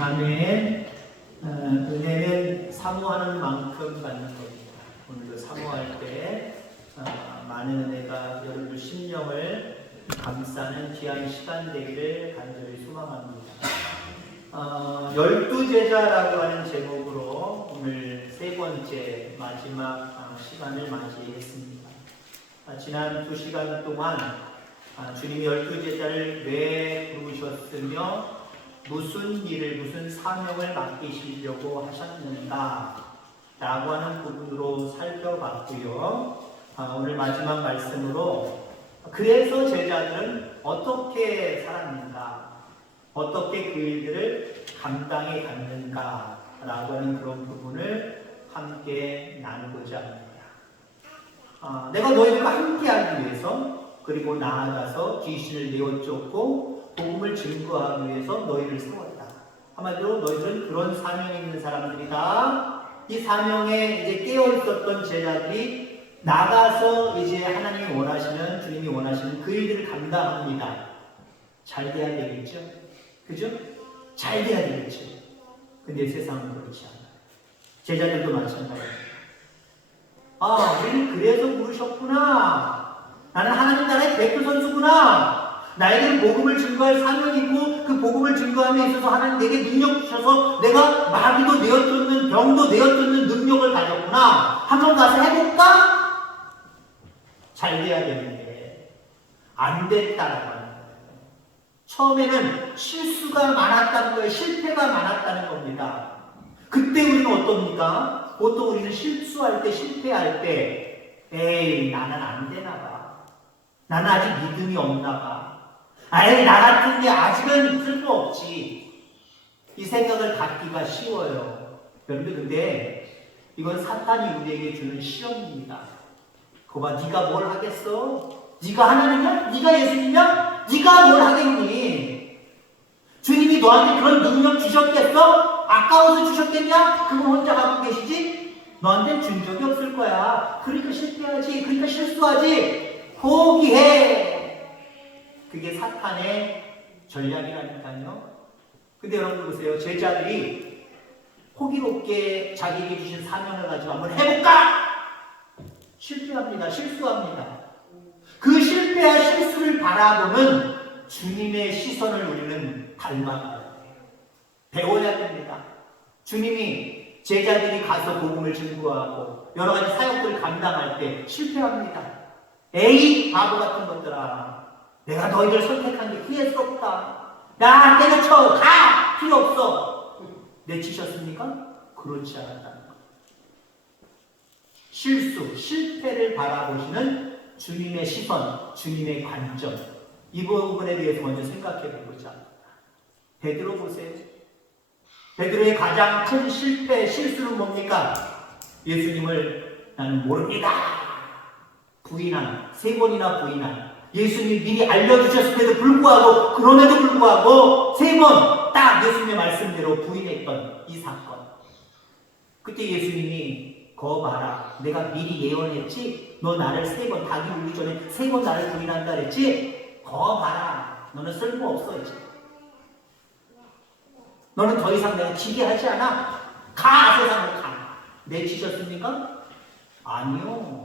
아멘. 은혜는 사모하는 만큼 받는 겁니다. 오늘도 사모할 때 많은 은혜가 여러분들 심령을 감싸는 귀한 시간 되기를 간절히 소망합니다. 12제자라고 하는 제목으로 오늘 세 번째 마지막 시간을 맞이했습니다. 지난 2시간 동안 주님이 12제자를 왜 부르셨으며 무슨 일을, 무슨 사명을 맡기시려고 하셨는가 라고 하는 부분으로 살펴봤고요. 오늘 마지막 말씀으로 그래서 제자들은 어떻게 살았는가, 어떻게 그 일들을 감당해 갔는가 라고 하는 그런 부분을 함께 나누고자 합니다. 내가 너희들과 함께 하기 위해서, 그리고 나아가서 귀신을 내어 쫓고 복음을 증거하기 위해서 너희를 세웠다. 한마디로 너희들은 그런 사명이 있는 사람들이다. 이 사명에 이제 깨어 있었던 제자들이 나가서 이제 하나님이 원하시는, 주님이 원하시는 그 일들을 감당합니다. 잘 돼야 되겠죠? 그죠? 잘 돼야 되겠죠? 근데 세상은 그렇지 않아요. 제자들도 마찬가지입니다. 우리는 그래서 부르셨구나. 나는 하나님 나라의 대표 선수구나. 나에게는 복음을 증거할 사명이 있고 그 복음을 증거함에 있어서 하나님 내게 능력 주셔서 내가 마귀도 내어쫓는, 병도 내어쫓는 능력을 가졌구나. 한번 가서 해볼까? 잘 돼야 되는데 안 됐다라고 하는 거예요. 처음에는 실수가 많았다는 거예요. 실패가 많았다는 겁니다. 그때 우리는 어떻습니까? 보통 우리는 실수할 때, 실패할 때 에이, 나는 안 되나 봐. 나는 아직 믿음이 없나 봐. 아이, 나 같은 게 아직은 쓸모없지. 이 생각을 갖기가 쉬워요. 여러분들, 근데 이건 사탄이 우리에게 주는 시험입니다. 그거 봐, 네가 뭘 하겠어? 네가 하나님이야? 네가 예수님이야? 네가 뭘 하겠니? 주님이 너한테 그런 능력 주셨겠어? 아까워서 주셨겠냐? 그거 혼자 갖고 계시지? 너한테 준 적이 없을 거야. 그러니까 실패하지. 그러니까 실수하지. 포기해. 그게 사탄의 전략이라니까요. 근데 여러분 보세요. 제자들이 호기롭게 자기에게 주신 사명을 가지고 한번 해볼까? 실패합니다. 실수합니다. 그 실패와 실수를 바라보는 주님의 시선을 우리는 닮아가야 돼요. 배워야 됩니다. 주님이 제자들이 가서 복음을 증거하고 여러 가지 사역들을 감당할 때 실패합니다. 에이, 바보 같은 것들아. 내가 너희들 선택한 게 후회스럽다. 야, 때려쳐. 가! 필요 없어. 내치셨습니까? 그렇지 않았다는 것. 실수, 실패를 바라보시는 주님의 시선, 주님의 관점. 이 부분에 대해서 먼저 생각해 보고자 합니다. 베드로 보세요. 베드로의 가장 큰 실패, 실수는 뭡니까? 예수님을 나는 모릅니다. 부인한, 3번이나 부인한. 예수님이 미리 알려주셨음에도 불구하고, 그럼에도 불구하고 3번 딱 예수님의 말씀대로 부인했던 이 사건. 그때 예수님이 거 봐라. 내가 미리 예언했지? 너 나를 3번, 닭이 울기 전에 3번 나를 부인한다 그랬지? 거 봐라. 너는 쓸모없어 이제. 너는 더 이상 내가 지게 하지 않아. 가, 세상으로 가. 내치셨습니까? 아니요.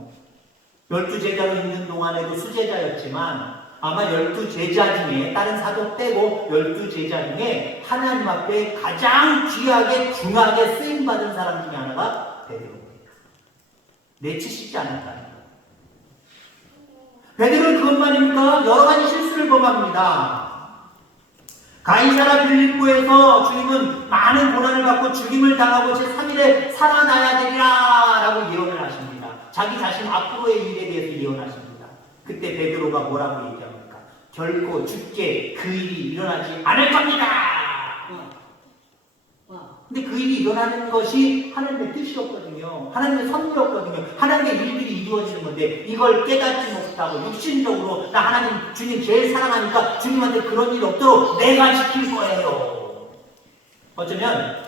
12제자로 있는 동안에도 수제자였지만 아마 12제자 중에, 다른 사도 빼고 12제자 중에 하나님 앞에 가장 귀하게, 중하게 쓰임받은 사람 중에 하나가 베드로입니다. 내치시지 않았다는 거예요. 베드로는 그것만입니까? 여러 가지 실수를 범합니다. 가이사라 빌립보에서 주님은 많은 고난을 받고 죽임을 당하고 제3일에 살아나야 되리라 라고 예언을 하십니다. 자기 자신 앞으로의 일에 대해서 예언하십니다. 그때 베드로가 뭐라고 얘기합니까? 결코 죽게 그 일이 일어나지 않을 겁니다. 근데 그 일이 일어나는 것이 하나님의 뜻이었거든요. 하나님의 섭리였거든요. 하나님의 일들이 이루어지는 건데 이걸 깨닫지 못하고 육신적으로 나 하나님, 주님 제일 사랑하니까 주님한테 그런 일 없도록 내가 지킬 거예요. 어쩌면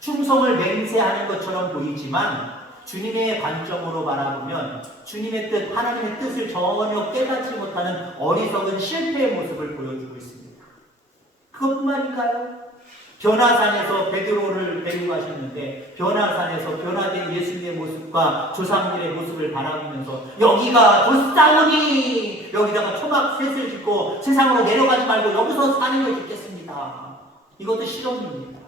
충성을 맹세하는 것처럼 보이지만 주님의 관점으로 바라보면 주님의 뜻, 하나님의 뜻을 전혀 깨닫지 못하는 어리석은 실패의 모습을 보여주고 있습니다. 그것뿐만인가요? 변화산에서 베드로를 데리고 가셨는데 변화산에서 변화된 예수님의 모습과 조상들의 모습을 바라보면서 여기가 도싸우니 여기다가 초막 셋을 짓고 세상으로 내려가지 말고 여기서 사는 걸 짓겠습니다. 이것도 실험입니다.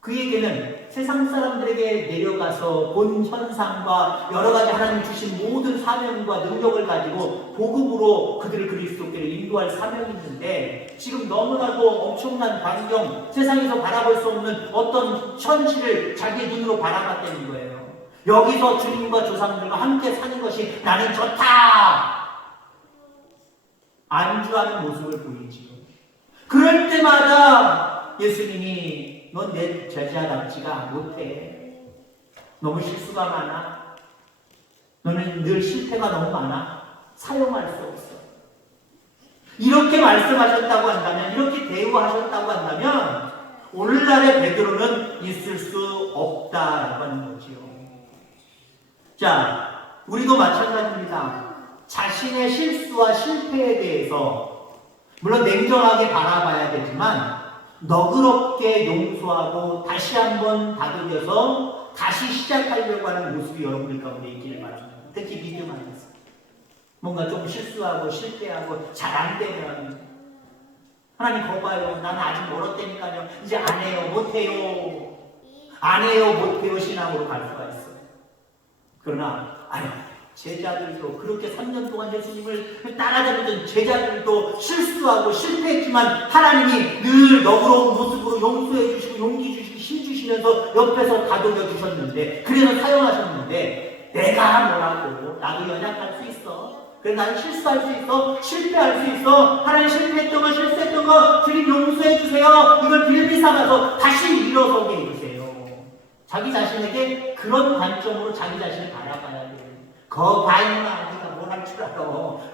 그에게는 세상 사람들에게 내려가서 본 현상과 여러 가지 하나님 주신 모든 사명과 능력을 가지고 복음으로 그들을 그리스도께로 인도할 사명이 있는데 지금 너무나도 엄청난 광경, 세상에서 바라볼 수 없는 어떤 현실을 자기의 눈으로 바라봤다는 거예요. 여기서 주님과 조상들과 함께 사는 것이 나는 좋다! 안주하는 모습을 보이지요. 그럴 때마다 예수님이 넌 내 제자답지가 못해. 너무 실수가 많아. 너는 늘 실패가 너무 많아. 사용할 수 없어. 이렇게 말씀하셨다고 한다면, 이렇게 대우하셨다고 한다면 오늘날의 베드로는 있을 수 없다라고 하는 거지요. 자, 우리도 마찬가지입니다. 자신의 실수와 실패에 대해서 물론 냉정하게 바라봐야 되지만 너그럽게 용서하고 다시 한번 다독여서 다시 시작하려고 하는 모습이 여러분들 가운데 있기를 바랍니다. 특히 믿음 안에서 뭔가 좀 실수하고 실패하고 잘 안 되면 하나님 거봐요. 나는 아직 멀었다니까요. 이제 안 해요. 못해요. 안 해요. 못해요. 신앙으로 갈 수가 있어요. 그러나 제자들도 그렇게 3년 동안 예수님을 따라다니던 제자들도 실수하고 실패했지만 하나님이 늘 너그러운 모습으로 용서해 주시고 용기 주시고 힘 주시면서 옆에서 다독여 주셨는데 그래서 사용하셨는데 내가 뭐라고 나도 연약할 수 있어. 그래 나는 실수할 수 있어. 실패할 수 있어. 하나님 실패했던 거 실수했던 거 주님 용서해 주세요. 이걸 빌미 삼아서 다시 일어서게 해주세요. 자기 자신에게 그런 관점으로 자기 자신을 바라봐야 돼요. 거봐이나 네가 뭘 할 줄 알아.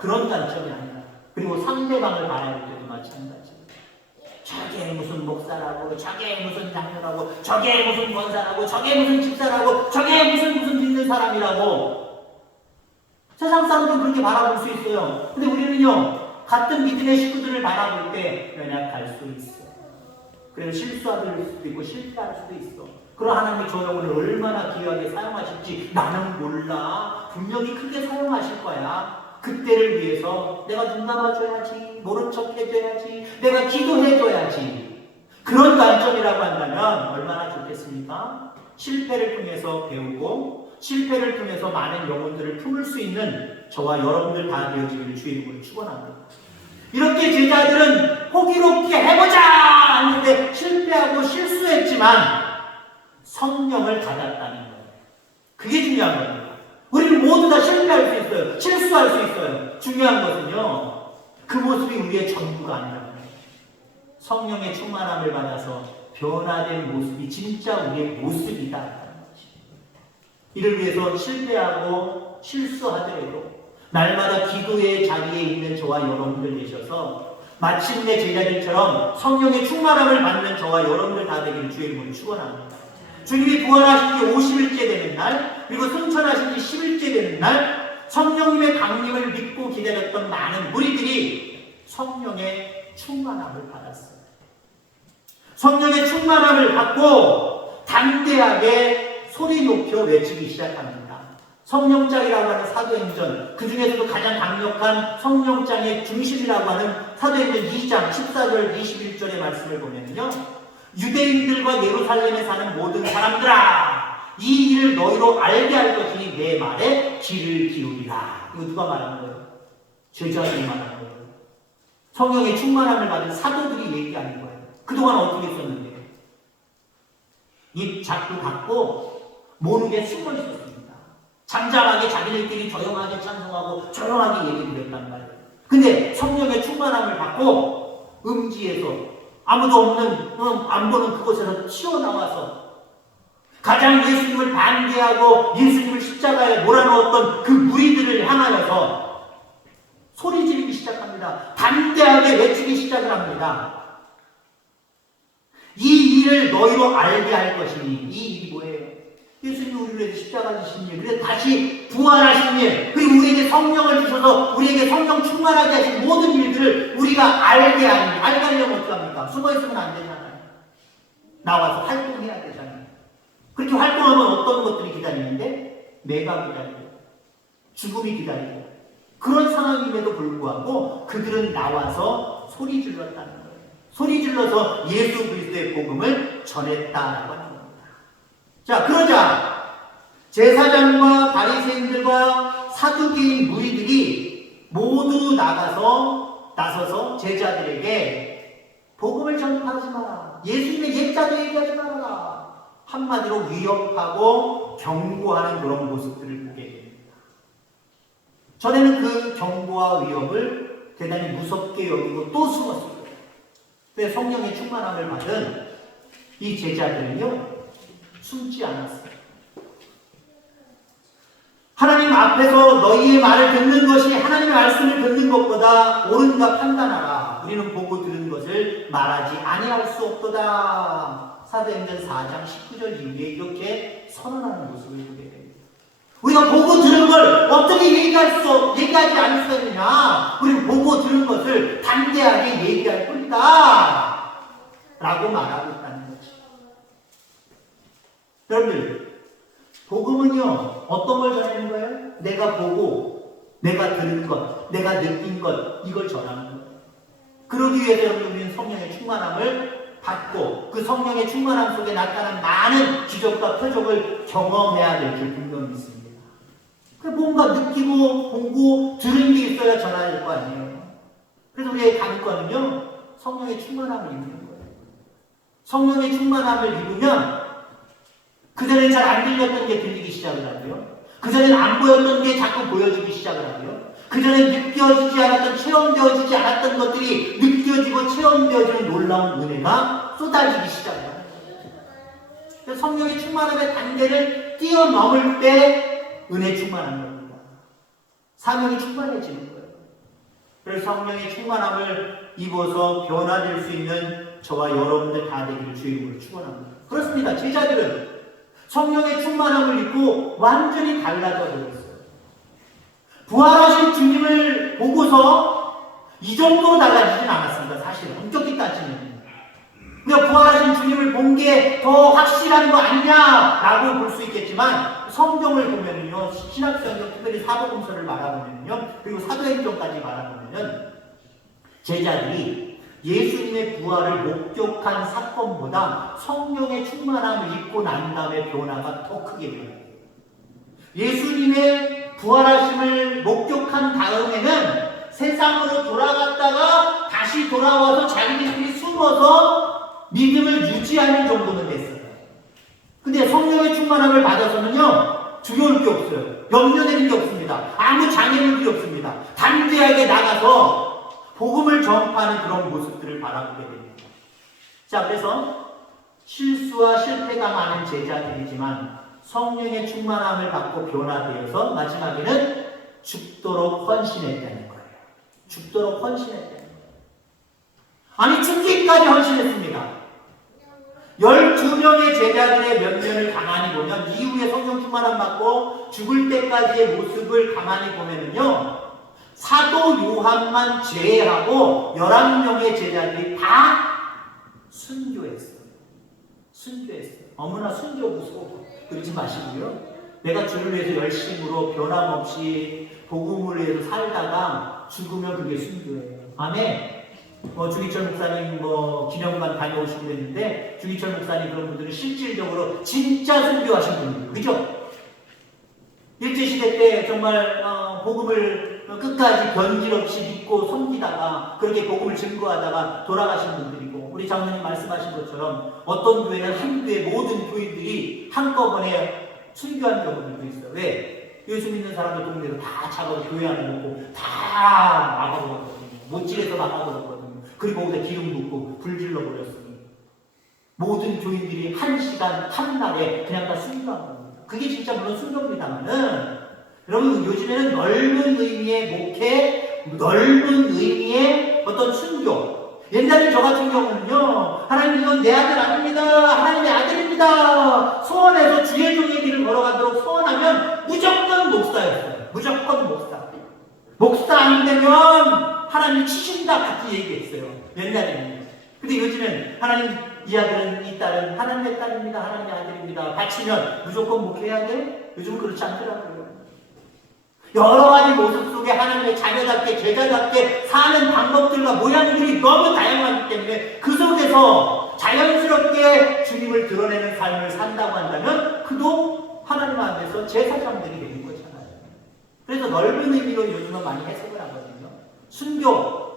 그런 관점이 아니라. 그리고 상대방을 바라볼 때도 마찬가지. 저게 무슨 목사라고, 저게 무슨 장로라고, 저게 무슨 권사라고, 저게 무슨 집사라고, 저게 무슨 믿는 사람이라고. 세상 사람들은 그렇게 바라볼 수 있어요. 근데 우리는요, 같은 믿음의 식구들을 바라볼 때 연약할 수 있어. 그래서 실수할 수도 있고 실패할 수도 있어. 그럼 하나님이 저 영혼을 얼마나 귀하게 사용하실지 나는 몰라. 분명히 크게 사용하실 거야. 그때를 위해서 내가 눈 감아줘야지. 모른 척 해줘야지. 내가 기도해줘야지. 그런 관점이라고 한다면 얼마나 좋겠습니까? 실패를 통해서 배우고 실패를 통해서 많은 영혼들을 품을 수 있는 저와 여러분들 다 되어지기를 주의 이름으로 축원합니다. 이렇게 제자들은 호기롭게 해보자 했는데 실패하고 실수했지만 성령을 받았다는 거예요. 그게 중요한 겁니다. 우리는 모두 다 실패할 수 있어요. 실수할 수 있어요. 중요한 것은요, 그 모습이 우리의 전부가 아니라는 거예요. 성령의 충만함을 받아서 변화된 모습이 진짜 우리의 모습이다라는 거지. 이를 위해서 실패하고 실수하더라도 날마다 기도의 자리에 있는 저와 여러분들 되셔서 마침내 제자들처럼 성령의 충만함을 받는 저와 여러분들 다 되기를 주의 이름으로 축원합니다. 주님이 부활하신 지 50일째 되는 날, 그리고 승천하신 지 10일째 되는 날, 성령님의 강림을 믿고 기다렸던 많은 무리들이 성령의 충만함을 받았어요. 성령의 충만함을 받고 담대하게 소리 높여 외치기 시작합니다. 성령장이라고 하는 사도행전, 그 중에서도 가장 강력한 성령장의 중심이라고 하는 사도행전 2장 14절 21절의 말씀을 보면요, 유대인들과 예루살렘에 사는 모든 사람들아, 이 일을 너희로 알게 할 것이니 내 말에 귀를 기울이라. 이거 누가 말하는 거예요? 제자들이 말하는 거예요. 성령의 충만함을 받은 사도들이 얘기하는 거예요. 그동안 어떻게 했었는데? 입 자꾸 닫고 모르게 숨어 있었습니다. 잠잠하게 자기들끼리 조용하게 찬송하고 조용하게 얘기 드렸단 말이에요. 근데 성령의 충만함을 받고 음지에서 아무도 없는, 안 보는 그곳에서 튀어나와서 가장 예수님을 반대하고 예수님을 십자가에 몰아넣었던 그 무리들을 향하여서 소리 지르기 시작합니다. 담대하게 외치기 시작을 합니다. 이 일을 너희로 알게 할 것이니. 이 일이 뭐예요? 예수님이 우리를 위해 십자가 지신 일, 그래서 다시 부활하신 일, 그리고 우리에게 성령을 주셔서 우리에게 성령 충만하게 하신 모든 일들을 우리가 알게 하는 일. 알게 하려면 어떻게 합니까? 숨어있으면 안 되잖아요. 나와서 활동해야 되잖아요. 그렇게 활동하면 어떤 것들이 기다리는데? 매가 기다리고 죽음이 기다리고 그런 상황임에도 불구하고 그들은 나와서 소리 질렀다는 거예요. 소리 질러서 예수 그리스도의 복음을 전했다라고 하는 겁니다. 자, 그러자 제사장과 바리새인들과 사두개인 무리들이 모두 나서서 제자들에게 복음을 전파하지 마라. 예수님의 옛자도 얘기하지 마라. 한마디로 위협하고 경고하는 그런 모습들을 보게 됩니다. 전에는 그 경고와 위협을 대단히 무섭게 여기고 또 숨었어요. 근데 성령의 충만함을 받은 이 제자들은요, 숨지 않았어요. 하나님 앞에서 너희의 말을 듣는 것이 하나님의 말씀을 듣는 것보다 옳은가 판단하라. 우리는 보고 들은 것을 말하지 아니할 수 없도다. 사도행전 4장 19절 이후에 이렇게 선언하는 모습을 보게 됩니다. 우리가 보고 들은 걸 어떻게 얘기하지 않을 수 있느냐? 우리는 보고 들은 것을 담대하게 얘기할 뿐이다. 라고 말하고 있다는 거죠. 여러분들, 복음은요, 어떤 걸 전하는 거예요? 내가 보고, 내가 들은 것, 내가 느낀 것, 이걸 전하는 거예요. 그러기 위해서 여러분, 우리는 성령의 충만함을 받고 그 성령의 충만함 속에 나타난 많은 기적과 표적을 경험해야 될 줄 분명히 있습니다. 뭔가 느끼고 보고 들은 게 있어야 전해야 될 거 아니에요. 그래서 우리의 관건은요, 성령의 충만함을 입는 거예요. 성령의 충만함을 입으면 그전엔 잘 안 들렸던 게 들리기 시작을 하고요. 그전엔 안 보였던 게 자꾸 보여지기 시작을 하고요. 그전엔 느껴지지 않았던, 체험되어지지 않았던 것들이 느껴지고 체험되어지는 놀라운 은혜가 쏟아지기 시작을 합니다. 그래서 성령의 충만함의 단계를 뛰어넘을 때 은혜 충만한 겁니다. 사명이 충만해지는 거예요. 그래서 성령의 충만함을 입어서 변화될 수 있는 저와 여러분들 다 되기를 주의 이름으로 축원합니다. 그렇습니다. 제자들은 성령의 충만함을 입고 완전히 달라져 버렸어요. 부활하신 주님을 보고서 이 정도로 달라지진 않았습니다. 사실 엄격히 따지면. 우리가 부활하신 주님을 본 게 더 확실한 거 아니냐라고 볼 수 있겠지만 성경을 보면은요, 신약성경 특별히 사복음서를 말하보면요, 그리고 사도행전까지 말하보면은 제자들이 예수님의 부활을 목격한 사건보다 성령의 충만함을 입고 난 다음에 변화가 더 크게 변해요. 예수님의 부활하심을 목격한 다음에는 세상으로 돌아갔다가 다시 돌아와서 자기들끼리 숨어서 믿음을 유지하는 정도는 됐어요. 근데 성령의 충만함을 받아서는요, 두려울 게 없어요. 염려되는 게 없습니다. 아무 장애물이 없습니다. 담대하게 나가서 복음을 전파하는 그런 모습들을 바라보게 됩니다. 자, 그래서 실수와 실패가 많은 제자들이지만 성령의 충만함을 받고 변화되어서 마지막에는 죽도록 헌신했다는 거예요. 죽도록 헌신했다는 거예요. 아니, 죽기까지 헌신했습니다. 12명의 제자들의 면면을 가만히 보면, 이후에 성령 충만함 받고 죽을 때까지의 모습을 가만히 보면은요, 사도 요한만 제외하고 11명의 제자들이 다 순교했어요. 순교했어요. 어머나 순교구소 그러지 마시고요. 내가 주를 위해서 열심으로 변함없이 복음을 위해서 살다가 죽으면 그게 순교예요. 아멘. 주기철 목사님 기념관 다녀오시고 그랬는데, 주기철 목사님 그런 분들은 실질적으로 진짜 순교하신 분들이에요. 그죠? 일제시대 때 정말 복음을 끝까지 변질 없이 믿고 섬기다가 그렇게 복음을 증거하다가 돌아가신 분들이고, 우리 장로님 말씀하신 것처럼 어떤 교회는 한 교회 모든 교인들이 한꺼번에 순교한 경우들도 있어요. 왜? 예수 믿는 사람들 동네에서 다 잡아서 교회 안에 놓고 다 막아버렸거든요. 못질에서 막아버렸거든요. 그리고 거기다 기름 붓고 불 질러버렸으니 모든 교인들이 한 시간 한 날에 그냥 다 순교한 겁니다. 그게 진짜 물론 순교입니다만은, 여러분 요즘에는 넓은 의미의 목회, 넓은 의미의 어떤 순교. 옛날에 저 같은 경우는요, 하나님 이건 내 아들 아닙니다, 하나님의 아들입니다, 소원해서 주의 종의 길을 걸어가도록 소원하면 무조건 목사였어요. 무조건 목사. 목사 안 되면 하나님 치신다, 그렇게 얘기했어요. 옛날에는. 근데 요즘엔 하나님 이 아들은 이 딸은 하나님의 딸입니다. 하나님의 아들입니다. 바치면 무조건 목회해야 돼? 요즘은 그렇지 않더라고요. 여러 가지 모습 속에 하나님의 자녀답게 제자답게 사는 방법들과 모양들이 너무 다양하기 때문에 그 속에서 자연스럽게 주님을 드러내는 삶을 산다고 한다면 그도 하나님 앞에서 제사장들이 되는 거잖아요. 그래서 넓은 의미로 요즘은 많이 해석을 하거든요. 순교.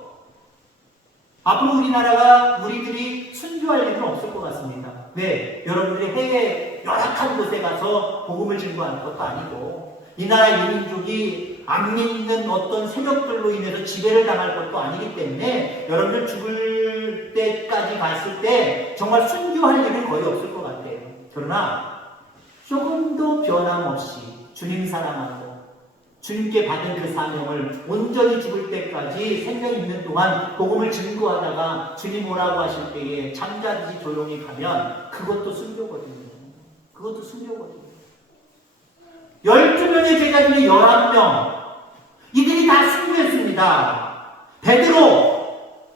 앞으로 우리나라가 우리들이 순교할 일은 없을 것 같습니다. 왜? 여러분들이 해외 열악한 곳에 가서 복음을 증거하는 것도 아니고 이 나라 이 민족이 안 믿는 어떤 세력들로 인해서 지배를 당할 것도 아니기 때문에 여러분들 죽을 때까지 갔을 때 정말 순교할 일은 거의 없을 것 같아요. 그러나 조금도 변함없이 주님 사랑하고 주님께 받은 그 사명을 온전히 죽을 때까지 생명 있는 동안 복음을 증거하다가 주님 오라고 하실 때에 잠자듯이 조용히 가면 그것도 순교거든요. 그것도 순교거든요. 12명의 제자 중에 11명 이들이 다 순교했습니다. 베드로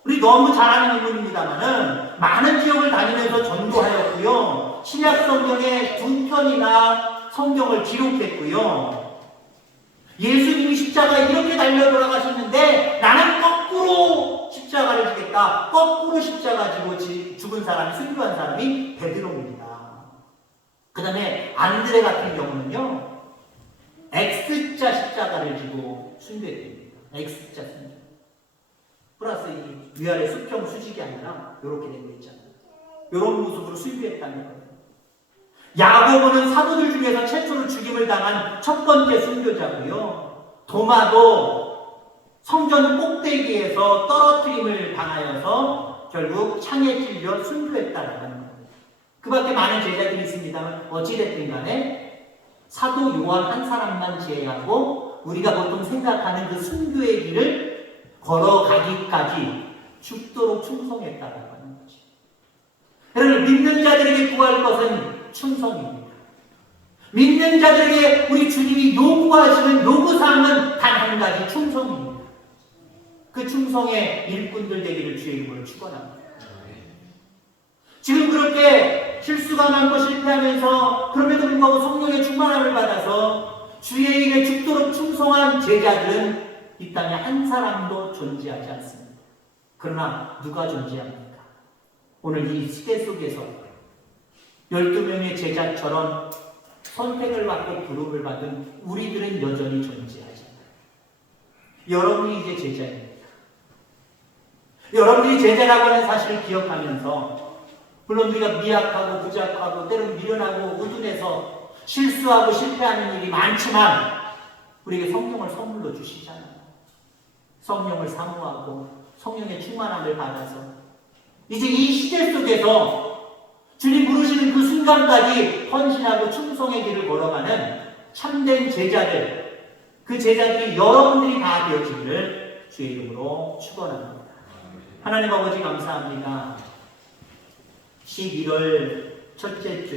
우리 너무 잘 아는 인물입니다만은 많은 지역을 다니면서 전도하였고요. 신약 성경에 2편이나 성경을 기록했고요. 예수님이 십자가에 이렇게 달려 돌아가셨는데 나는 거꾸로 십자가를 지겠다. 거꾸로 십자가 지고 죽은 사람이 순교한 사람이 베드로입니다. 그 다음에 안드레 같은 경우는요. X자 십자가를 지고 순교했답니다. X자 순교. 플러스 이 위아래 수평 수직이 아니라 이렇게 된 거 있잖아요. 이런 모습으로 순교했다는 거예요. 야고보는 사도들 중에서 최초로 죽임을 당한 첫 번째 순교자고요. 도마도 성전 꼭대기에서 떨어뜨림을 당하여서 결국 창에 찔려 순교했다는 거예요. 그 밖에 많은 제자들이 있습니다만 어찌됐든 간에 사도 요한 한 사람만 제외하고 우리가 보통 생각하는 그 순교의 길을 걸어가기까지 죽도록 충성했다고 하는 거죠. 여러분 믿는 자들에게 구할 것은 충성입니다. 믿는 자들에게 우리 주님이 요구하시는 요구사항은 단 한 가지 충성입니다. 그 충성의 일꾼들 되기를 주의 이름으로 축원합니다. 지금 그렇게 실수가 많고 실패하면서 그럼에도 불구하고 성령의 충만함을 받아서 주의 일에 죽도록 충성한 제자들은 이 땅에 한 사람도 존재하지 않습니다. 그러나 누가 존재합니까? 오늘 이 시대 속에서 12명의 제자처럼 선택을 받고 부름을 받은 우리들은 여전히 존재하잖아요. 여러분이 이제 제자입니다. 여러분들이 제자라고 하는 사실을 기억하면서 물론 우리가 미약하고 부족하고 때로는 미련하고 우둔해서 실수하고 실패하는 일이 많지만 우리에게 성령을 선물로 주시잖아요. 성령을 사모하고 성령의 충만함을 받아서 이제 이 시대 속에서 주님 부르시는 그 순간까지 헌신하고 충성의 길을 걸어가는 참된 제자들, 그 제자들이 여러분들이 다 되어지기를 주의 이름으로 축원합니다. 하나님 아버지 감사합니다. 11월 첫째 주